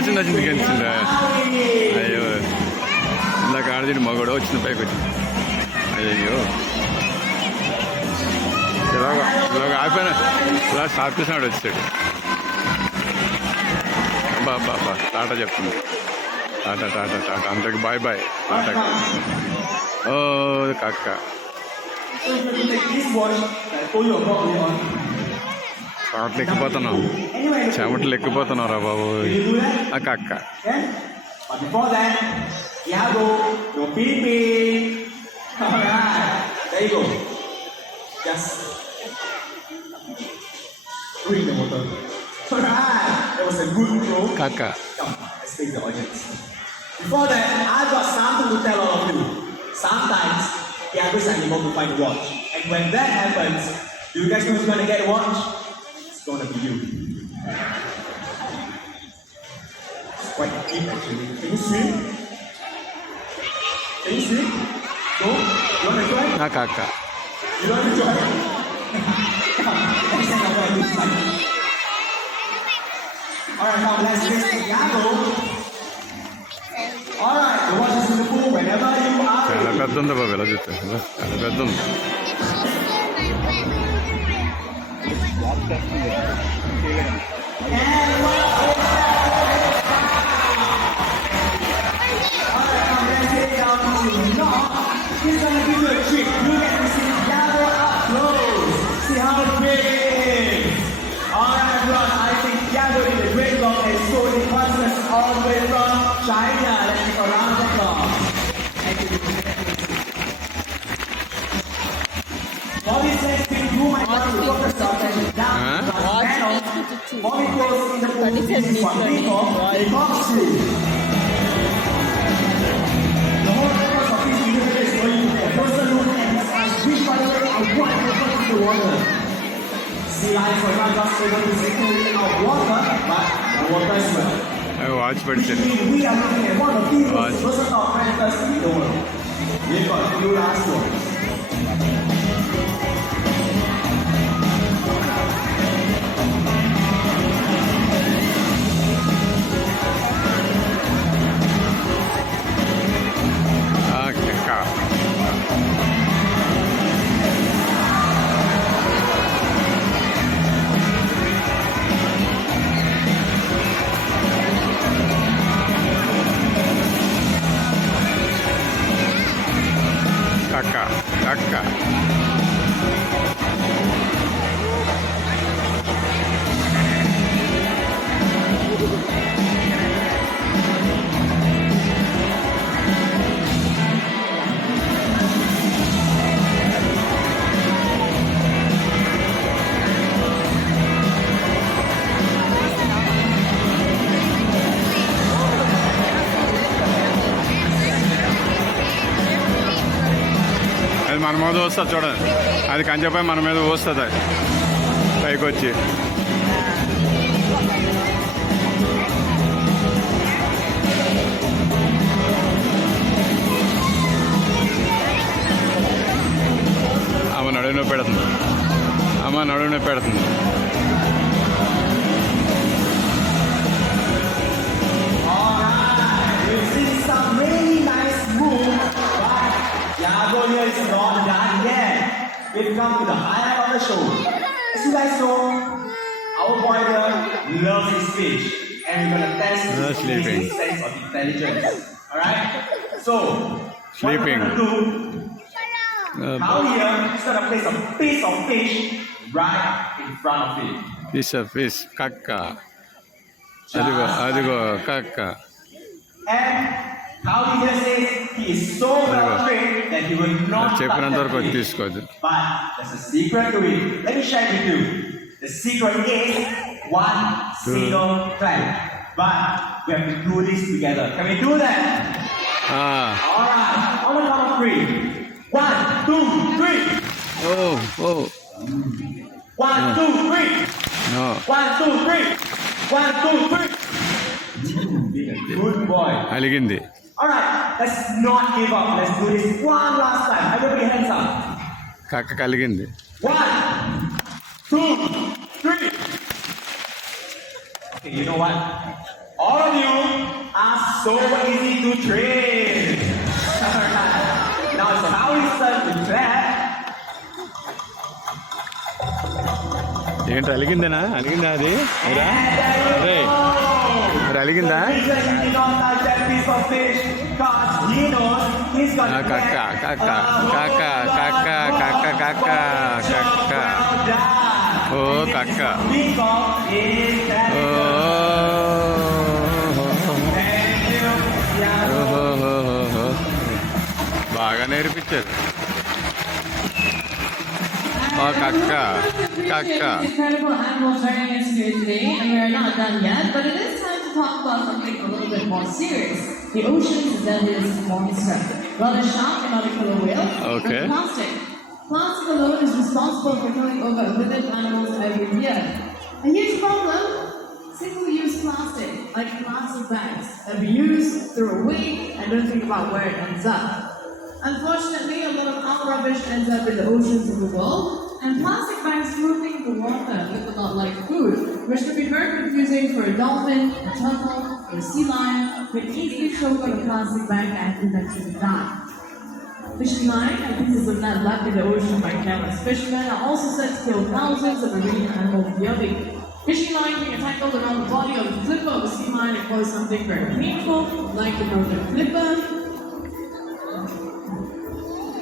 వచ్చింది గెలిచిందా? అయ్యో ఇందాక ఆడది మగోడు వచ్చింది పైకి వచ్చింది. అయ్యో ఇలాగ ఆపాను, ఇలా స్టాప్ చేసినాడు వచ్చాడు. బాబా టాటా చెప్తుంది. టాటా టాటా టాటా అందరికి బాయ్ బాయ్ టాటా. ఓ కక్క చెమటలు ఎక్కిపోతున్నావు, చెమటలు ఎక్కిపోతున్నావు రా బాబు. అక్క అక్క కక్క. Before that, I've got something to tell all of you. Sometimes Thiago's animal to find a watch. And when that happens, do you guys know who's going to get a watch? It's going to be you. It's quite deep actually. Can you swim? Can you swim? No? You want to try? Kaka. You want to try? Alright, now let's face Thiago. Alright, the watch is in the pool whenever you are. చాలా పెద్ద ఉంది బాబు, ఎలా చూస్తే చాలా పెద్ద ఉంది. He's gonna give you a trick. You get to see Thiago up close. See how big it is. Alright, everyone. I think Thiago did a great job and showed the concepts all the way from China. Let's give a round of applause. Thank you. For this next thing, you might want to focus on and down the panel. Bobby goes in the pool. This is what we call a corkscrew. The whole purpose of this video is for you to get a closer look and massage which part of what happens to the water. Sea lions are not just able to circulate out water, but the water as well. Watch పడిచాడు. We are looking at one of the most versatile predators in the world. We've got blue last ones. Kaka, kaka. అది మన మీద వస్తుంది చూడండి, అది కంచెపై మన మీద వస్తుంది అది పైకి వచ్చి. అమ్మ నడువు నొప్పి పెడుతుంది, అమ్మ నడువు నొప్పి పెడుతుంది. Thiago here is not done yet. We've come to the highlight of the show. As you guys know, our boy there loves his fish, and we're gonna test his sense of intelligence. Alright? So, Sleeping. what we're gonna do, now here, he's gonna place a piece of fish right in front of him. Piece of fish, kaka. Adigo, kaka. And how he just says he is so well trained that he will not touch that fish. But there's a secret to it. Let me share with you. The secret is one single clamp. But we have to do this together. Can we do that? Alright. On the count of 3. 1, 2, 3. Oh. 1, 2, 3. No. 1, 2, 3. 1, 2, 3. Good boy. అలిగింది. Alright, let's not give up. Let's do this one last time. Everybody hands up. కక్క కలిగింది. 1, 2, 3. Okay, you know what? All of you are so easy to train. Alright. Now it's how it's done to clap. ఏంటి అలిగిందేనా? అలిగిందా అది? అరే అరే మరి అలిగిందా? The reason he did not touch that piece of fish because he knows he's gonna కక్క కక్క కక్క కక్క కక్క కక్క కక్క ఓ కక్క Because it is that. Oh Thank you. Yeah. ఓహోహోహోహో. బాగా నేర్పించారు. ఓ కక్క కక్క Incredible animal journey is here today, and we are not done yet, but it is time to talk about something a little bit more serious. The ocean's deadliest monster. Not a shark and not a killer whale, Okay. but plastic. Plastic alone is responsible for killing over 1 million animals every year. A huge problem, single-use plastic, like plastic bags, that we use, throw away, and don't think about where it ends up. Unfortunately, a lot of our rubbish ends up in the oceans of the world, and plastic bags floating in the water look a lot like food, which can be very confusing for a dolphin, a turtle, or a sea lion, can easily choke on a plastic bag and eventually die. Fishing line and pieces of net left in the ocean by careless fishermen are also said to kill thousands of marine animals yearly. Fishing line being tangled around the body of the flipper of a sea lion and cause something very painful, like the broken flipper.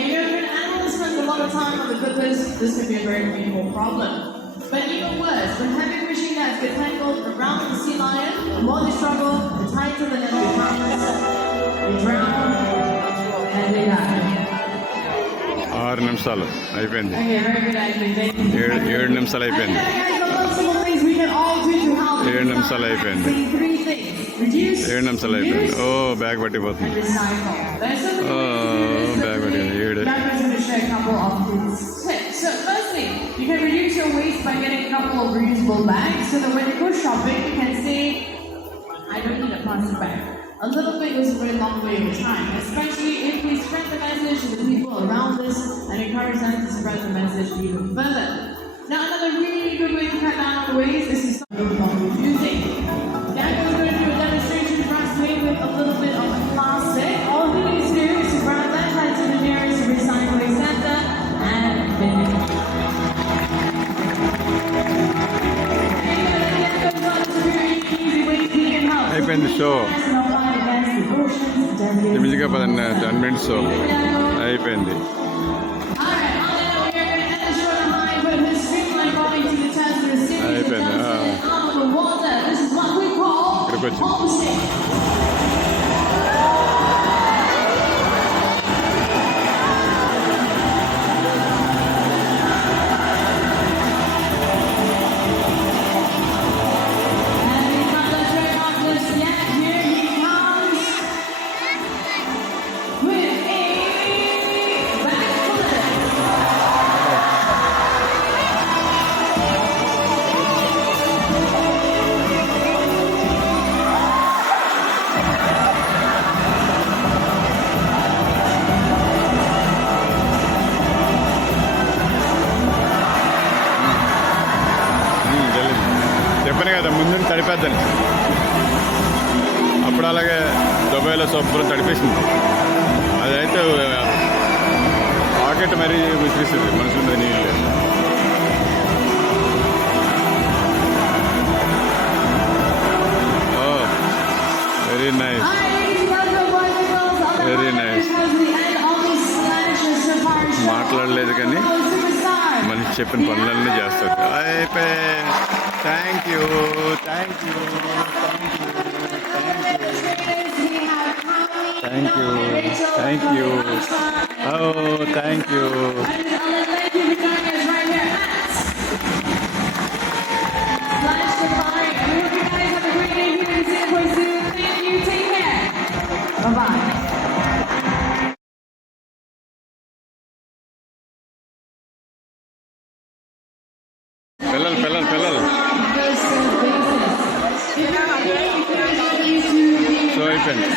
And when animals spend a lot of time on the flippers, this can be a very painful problem. But even worse, when heavy fishing nets get tangled around the sea lion, the more they struggle, the tighter the net becomes. They drown and they die. 6 నిమిషాలు అయిపోయింది. Okay, very good, Ashley. Thank you. 7 నిమిషాలు అయిపోయింది. And guys, the most simple things we can all do to help. 7 నిమిషాలు అయిపోయింది. Say 3 things. Reduce, 7 నిమిషాలు అయిపోయింది. reuse, ఓ bag పట్టిపోతుంది. and recycle. There's so many Oh, ways to do bag this. idea. Here it is. I'm just going to share a couple of these tips. So firstly, you can reduce your waste by getting a couple of reusable bags so that when you go shopping, you can say, I don't need a plastic bag. A little bit goes a very long way over time, especially if we spread the message to the people around us and encourage them to spread the message even further. Now, another really good way to cut down on waste is to stop using. Daniel is going to do a demonstration for us made with a little bit of plastic. All he needs to do is to grab that, head to the nearest recycling center, and bin it. అయిపోయింది show. నిమిషంగా 10 minutes show అయిపోయింది. అయిపోయింది. ఇక్కడికి వచ్చింది. చెప్పాను కదా ముందు తడిపేద్దని. అప్పుడు అలాగే దుబాయ్లో శుభ్రం తడిపేసింది. అదైతే పాకెట్ మరీ విసిరిస్తుంది మనుషుల మీద నీళ్ళు. Oh very nice, very nice. మాట్లాడలేదు కానీ మనిషి చెప్పిన పనులన్నీ చేస్తుంది. అయిపోయి thank you, thank you, thank you, thank you, oh thank you. Bye-bye. పిల్లలు పిల్లలు పిల్లలు షో అయిపోయింది.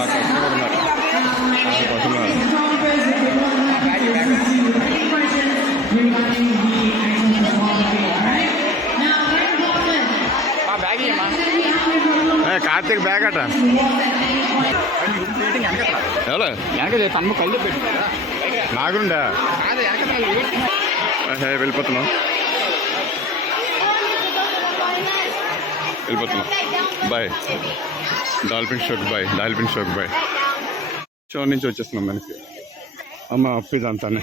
కస్టమర్ ఉన్నారు, customer. Now, very important. Karthik bag అట ఎవరు వెనక తమ్ము కళ్ళు పెట్టుకుంటా నాగుండా అదే వెనక వెళ్ళిపోతున్నాం బాయ్ డాల్ఫిన్ షోక్ బాయ్ షో నుంచి వచ్చేస్తున్నాం మనకి అమ్మ అప్పు ఇదంతానే